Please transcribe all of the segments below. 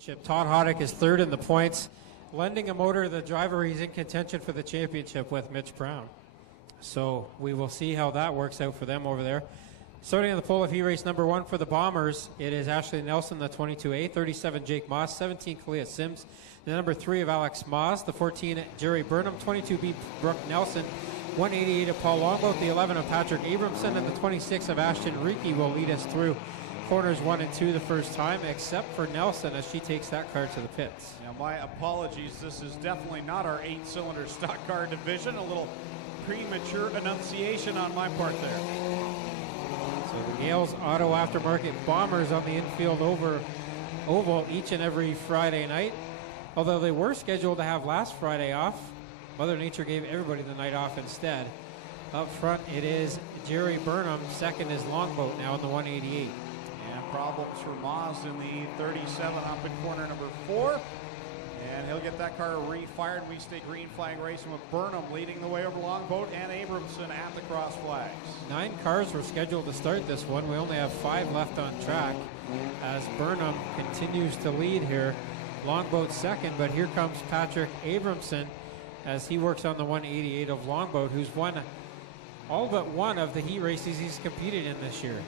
championship. Todd Hoddick is third in the points, lending a motor to the driver. He's in contention for the championship with Mitch Brown. So we will see how that works out for them over there. Starting on the pole of heat race number 1 for the Bombers, it is Ashley Nelson, the 22A, 37 Jake Moss, 17 Kalia Sims, the number 3 of Alex Moss, the 14 Jerry Burnham, 22B Brooke Nelson, 188 of Paul Longboat, the 11 of Patrick Abramson, and the 26 of Ashton Reekie will lead us through corners 1 and 2 the first time, except for Nelson as she takes that car to the pits. Yeah, my apologies. This is definitely not our 8-cylinder stock car division. A little premature enunciation on my part there. So the Gales Auto Aftermarket Bombers on the infield oval each and every Friday night. Although they were scheduled to have last Friday off, Mother Nature gave everybody the night off instead. Up front it is Jerry Burnham, second is Longboat now in the 188. And problems for Moss in the 37 up in corner number 4. And he'll get that car refired. We stay green flag racing with Burnham leading the way over Longboat and Abramson at the cross flags. 9 cars were scheduled to start this one. We only have 5 left on track as Burnham continues to lead here. Longboat second, but here comes Patrick Abramson as he works on the 188 of Longboat, who's won all but one of the heat races he's competed in this year.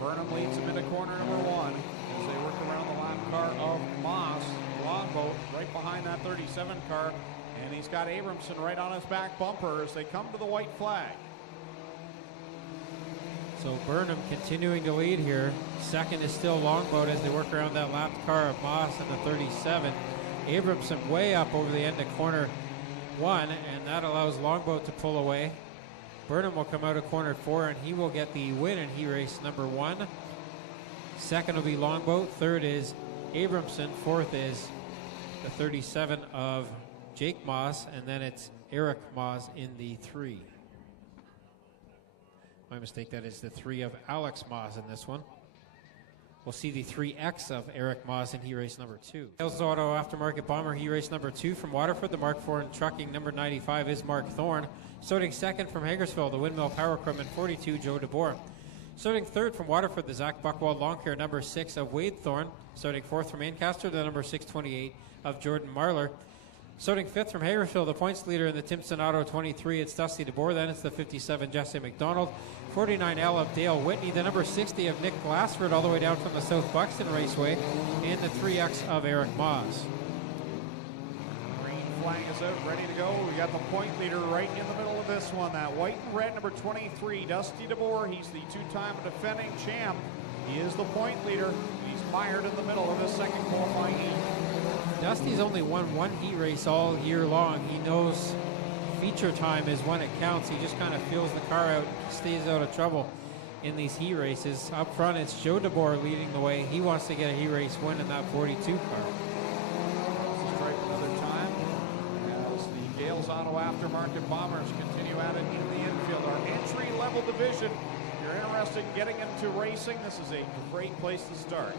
Burnham leads him into corner number 1 as they work around the lap car of Moss. Longboat right behind that 37 car, and he's got Abramson right on his back bumper as they come to the white flag. So Burnham continuing to lead here. Second is still Longboat as they work around that lap car of Moss in the 37. Abramson way up over the end of corner 1, and that allows Longboat to pull away. Burnham will come out of corner 4, and he will get the win in heat race number 1. Second will be Longboat. Third is Abramson. Fourth is the 37 of Jake Moss, and then it's Eric Moss in the 3. My mistake, that is the 3 of Alex Moss in this one. We'll see the 3X of Eric Moss in heat race number 2. Gales Auto Aftermarket Bomber heat race number 2 from Waterford. The Mark IV Trucking number 95 is Mark Thorne. Starting second from Hagersville, the Windmill Power Equipment 42, Joe DeBoer. Starting third from Waterford, the Zach Buckwald Lawn Care number 6 of Wade Thorne. Starting fourth from Ancaster, the number 628 of Jordan Marler. Starting fifth from Hagersville, the points leader in the Timpson Auto 23, it's Dusty DeBoer. Then it's the 57 Jesse McDonald, 49L of Dale Whitney, the number 60 of Nick Glassford all the way down from the South Buxton Raceway, and the 3X of Eric Moss. Green flag is out, ready to go. We got the point leader right in the middle of this one. That white and red number 23, Dusty DeBoer. He's the 2-time defending champ. He is the point leader. He's mired in the middle of his second qualifying heat. Dusty's only won one heat race all year long. He knows feature time is when it counts. He just kind of feels the car out, stays out of trouble in these heat races. Up front, it's Joe DeBoer leading the way. He wants to get a heat race win in that 42 car. Strike another time as the Gales Auto Aftermarket Bombers continue at it in the infield. Our entry-level division. If you're interested in getting into racing, this is a great place to start.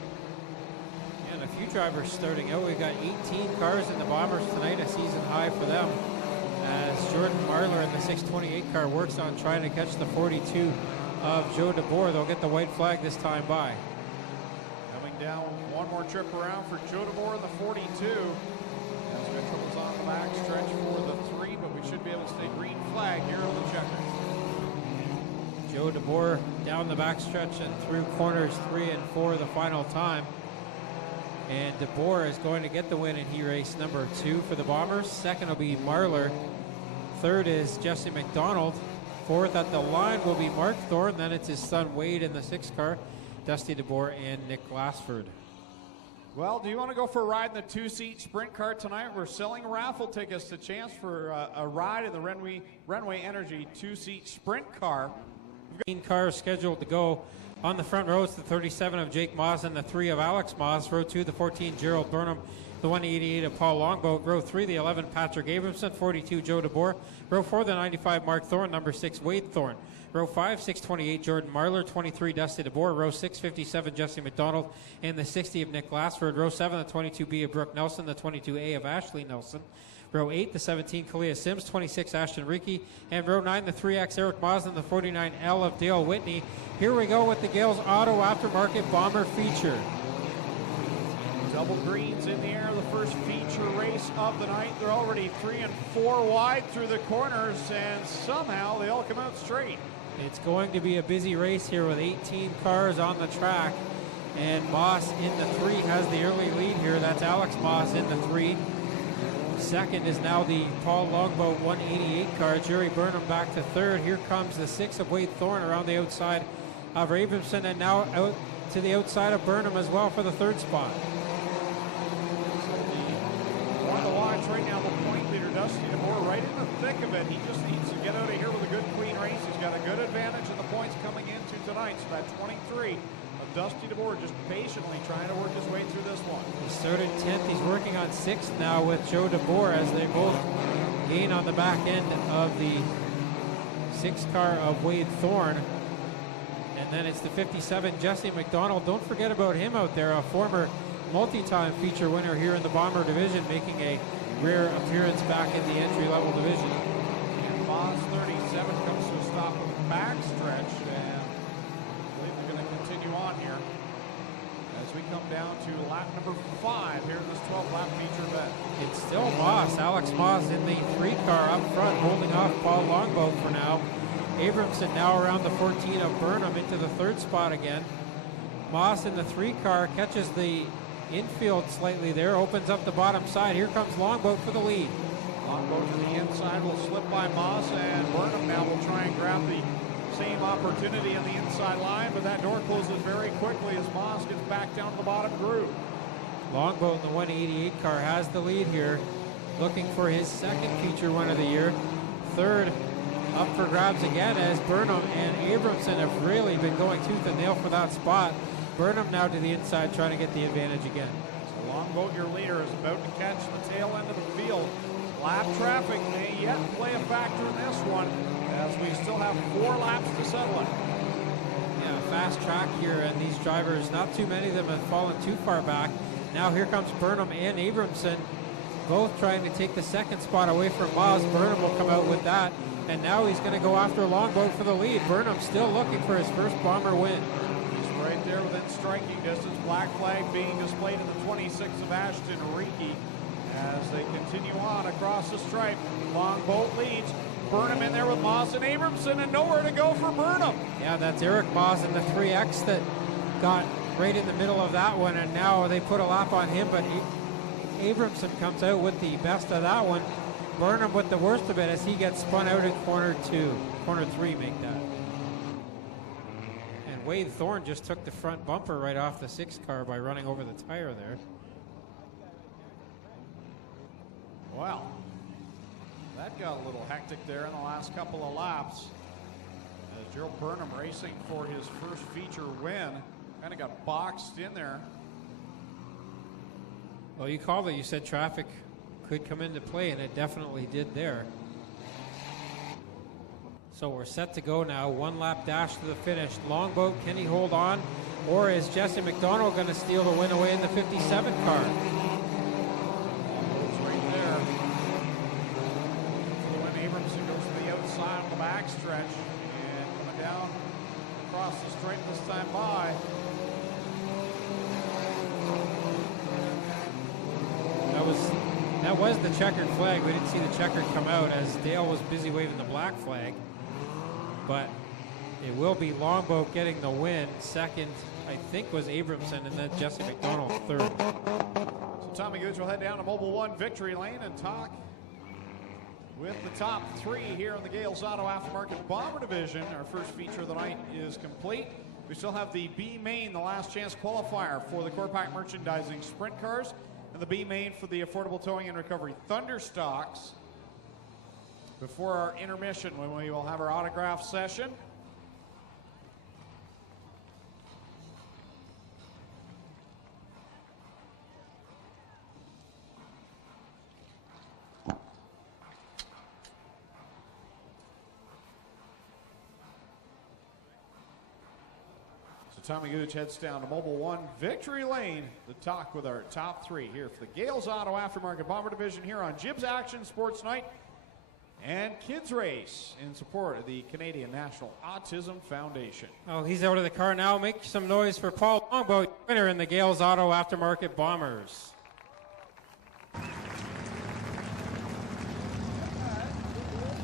And a few drivers starting out. We've got 18 cars in the Bombers tonight, a season high for them, as Jordan Marler in the 628 car works on trying to catch the 42 of Joe DeBoer. They'll get the white flag this time by. Coming down one more trip around for Joe DeBoer in the 42. As Mitchell is on the back stretch for the 3, but we should be able to stay green flag here on the checker. Joe DeBoer down the back stretch and through corners 3 and 4 the final time. And DeBoer is going to get the win in heat race number 2 for the Bombers. Second will be Marler. Third is Jesse McDonald. Fourth at the line will be Mark Thorne. Then it's his son Wade in the 6 car, Dusty DeBoer and Nick Glassford. Well, do you want to go for a ride in the 2-seat sprint car tonight? We're selling raffle tickets to chance for a ride in the Renway Energy 2-seat sprint car. 15 cars scheduled to go. On the front row, it's the 37 of Jake Moss and the 3 of Alex Moss. Row 2, the 14, Gerald Burnham. The 188 of Paul Longboat. Row 3, the 11, Patrick Abramson. 42, Joe DeBoer. Row 4, the 95, Mark Thorne. Number 6, Wade Thorne. Row 5, 628, Jordan Marler. 23, Dusty DeBoer. Row 6, 57, Jesse McDonald. And the 60 of Nick Glassford. Row 7, the 22B of Brooke Nelson. The 22A of Ashley Nelson. Row 8, the 17, Kalia Sims, 26, Ashton Reekie, and row 9, the 3X, Eric Moss, and the 49L of Dale Whitney. Here we go with the Gales Auto Aftermarket Bomber feature. Double greens in the air, the first feature race of the night. They're already 3 and 4 wide through the corners, and somehow they all come out straight. It's going to be a busy race here with 18 cars on the track, and Moss in the 3 has the early lead here. That's Alex Moss in the 3. Second is now the Paul Longboat 188 car. Jerry Burnham back to third. Here comes the 6 of Wade Thorne around the outside of Abramson, and now out to the outside of Burnham as well for the third spot. One to watch right now, the point leader, Dusty DeBoer, right in the thick of it. He just needs to get out of here with a good, clean race. He's got a good advantage in the points coming into tonight. So that 23 of Dusty DeBoer just patiently trying to work his way through this one. He started 10th. He's working on 6th now with Joe DeBoer as they both gain on the back end of the 6 car of Wade Thorne. And then it's the 57, Jesse McDonald. Don't forget about him out there, a former multi-time feature winner here in the Bomber division, making a rare appearance back in the entry-level division. And Moss 37 comes to a stop with a backstretch, and I believe they're going to continue on here as we come down to lap number 5 here in this 12-lap feature event. It's still Moss, Alex Moss in the 3 car up front, holding off Paul Longboat for now. Abramson now around the 14 of Burnham into the 3rd spot again. Moss in the 3 car catches the infield slightly there, opens up the bottom side. Here comes Longboat for the lead. Longboat to the inside will slip by Moss, and Burnham now will try and grab the same opportunity on the inside line, but that door closes very quickly as Moss gets back down to the bottom groove. Longboat in the 188 car has the lead here, looking for his 2nd feature win of the year. 3rd up for grabs again as Burnham and Abramson have really been going tooth and nail for that spot. Burnham now to the inside trying to get the advantage again. So Longboat, your leader, is about to catch the tail end of the field. Lap traffic may yet play a factor in this one as we still have 4 laps to settle it. Yeah, fast track here, and these drivers, not too many of them have fallen too far back. Now here comes Burnham and Abramson, both trying to take the 2nd spot away from Moss. Burnham will come out with that, and now he's going to go after Longboat for the lead. Burnham still looking for his first Bomber win. Right there within striking distance. Black flag being displayed in the 26 of Ashton Reiki as they continue on across the stripe. Longboat leads. Burnham in there with Moss and Abramson, and nowhere to go for Burnham. Yeah, that's Eric Moss in the 3X that got right in the middle of that one, and now they put a lap on him, but Abramson comes out with the best of that one. Burnham with the worst of it as he gets spun out in corner 3, make that. Wade Thorne just took the front bumper right off the 6 car by running over the tire there. Well, that got a little hectic there in the last couple of laps. As Gerald Burnham racing for his first feature win, kind of got boxed in there. Well, you called it. You said traffic could come into play, and it definitely did there. So we're set to go now. 1 lap dash to the finish. Longboat, can he hold on? Or is Jesse McDonald going to steal the win away in the 57 car? Longboat's right there. So when Abramson goes to the outside on the backstretch and coming down across the stripe this time by. That was the checkered flag. We didn't see the checkered come out as Dale was busy waving the black flag. But it will be Longboat getting the win. 2nd, I think, was Abramson, and then Jesse McDonald 3rd. So Tommy Gooch will head down to Mobile One Victory Lane and talk with the top 3 here in the Gales Auto Aftermarket Bomber Division. Our first feature of the night is complete. We still have the B main, the last chance qualifier for the Core Pack Merchandising Sprint Cars, and the B main for the Affordable Towing and Recovery Thunderstocks. Before our intermission, when we will have our autograph session. So Tommy Gooch heads down to Mobile One Victory Lane to talk with our top 3 here for the Gales Auto Aftermarket Bomber Division here on Jib's Action Sports Night. And kids race in support of the Canadian National Autism Foundation. Oh, he's out of the car now. Make some noise for Paul Longboat, winner in the Gales Auto Aftermarket Bombers.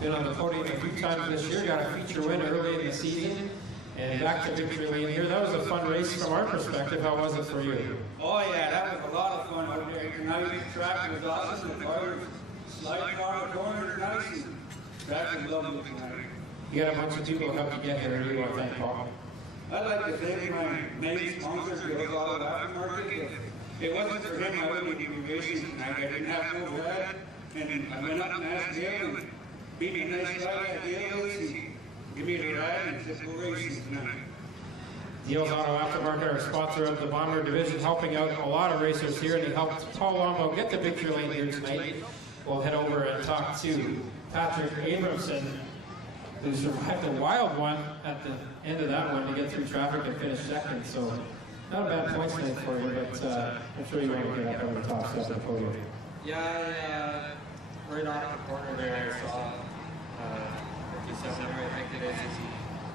Been on the podium a few times this year, got a feature win early in the season, and back to victory lane here. That was a fun race from our perspective. How was it for you? Oh yeah, that was a lot of fun out there. Now you get track was awesome. The car sliding around the corner, nice, and track was lovely tonight. You got a bunch of people who helped you get here. Who do you want to thank, Paul? I'd like to thank my main sponsor, Gales Auto Aftermarket. If it wasn't for him, I wouldn't be racing tonight. I didn't have no ride, and I went up and asked Dale and beat me a nice ride at Dale's. He gave me the ride and said, we're racing tonight. Gales Auto Aftermarket, our sponsor of the Bomber Division, helping out a lot of racers here, and he helped Paul Longboat get the victory lane here tonight. We'll head over and talk to Patrick Abramson, who survived a wild one at the end of that one to get through traffic and finish second. So not a bad points night for you, but I'm sure you want to get up on the top step of the podium. Yeah, right off the corner there, I saw 57, I think it is. He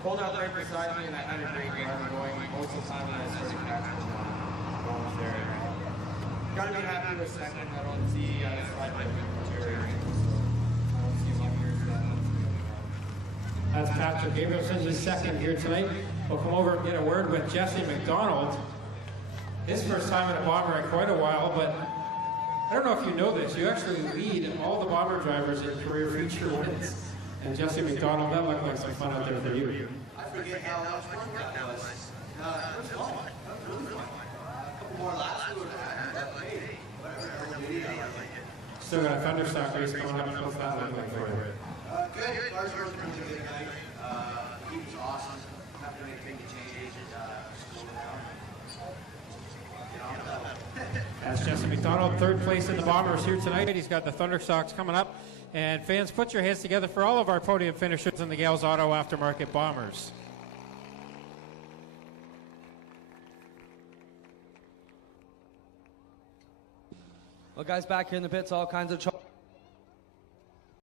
pulled out right beside me, and I had a great run going most of the time when I started catching going there. Got to be happy with second. I don't see slide by material. I don't see much here for that one. That's Patrick Abramson, he's second here tonight. We'll come over and get a word with Jesse McDonald. His first time in a Bomber in quite a while, but I don't know if you know this, you actually lead all the Bomber drivers in career feature wins. And Jesse McDonald, that looked like some fun out there for you. I forget how much fun that was. It was fun. That was really fun. A couple more laps we would have had, but hey, whatever. Still got a Thunderstock race coming up. What's that look like for you? Good. Cars were really good tonight. He was awesome. Have to make big changes. Slow down. Get on the pedal. That's Jesse McDonald, third place in the Bombers here tonight. He's got the Thunderstocks coming up. And fans, put your hands together for all of our podium finishers in the Gales Auto Aftermarket Bombers. Well, guys, back here in the pits, all kinds of trouble.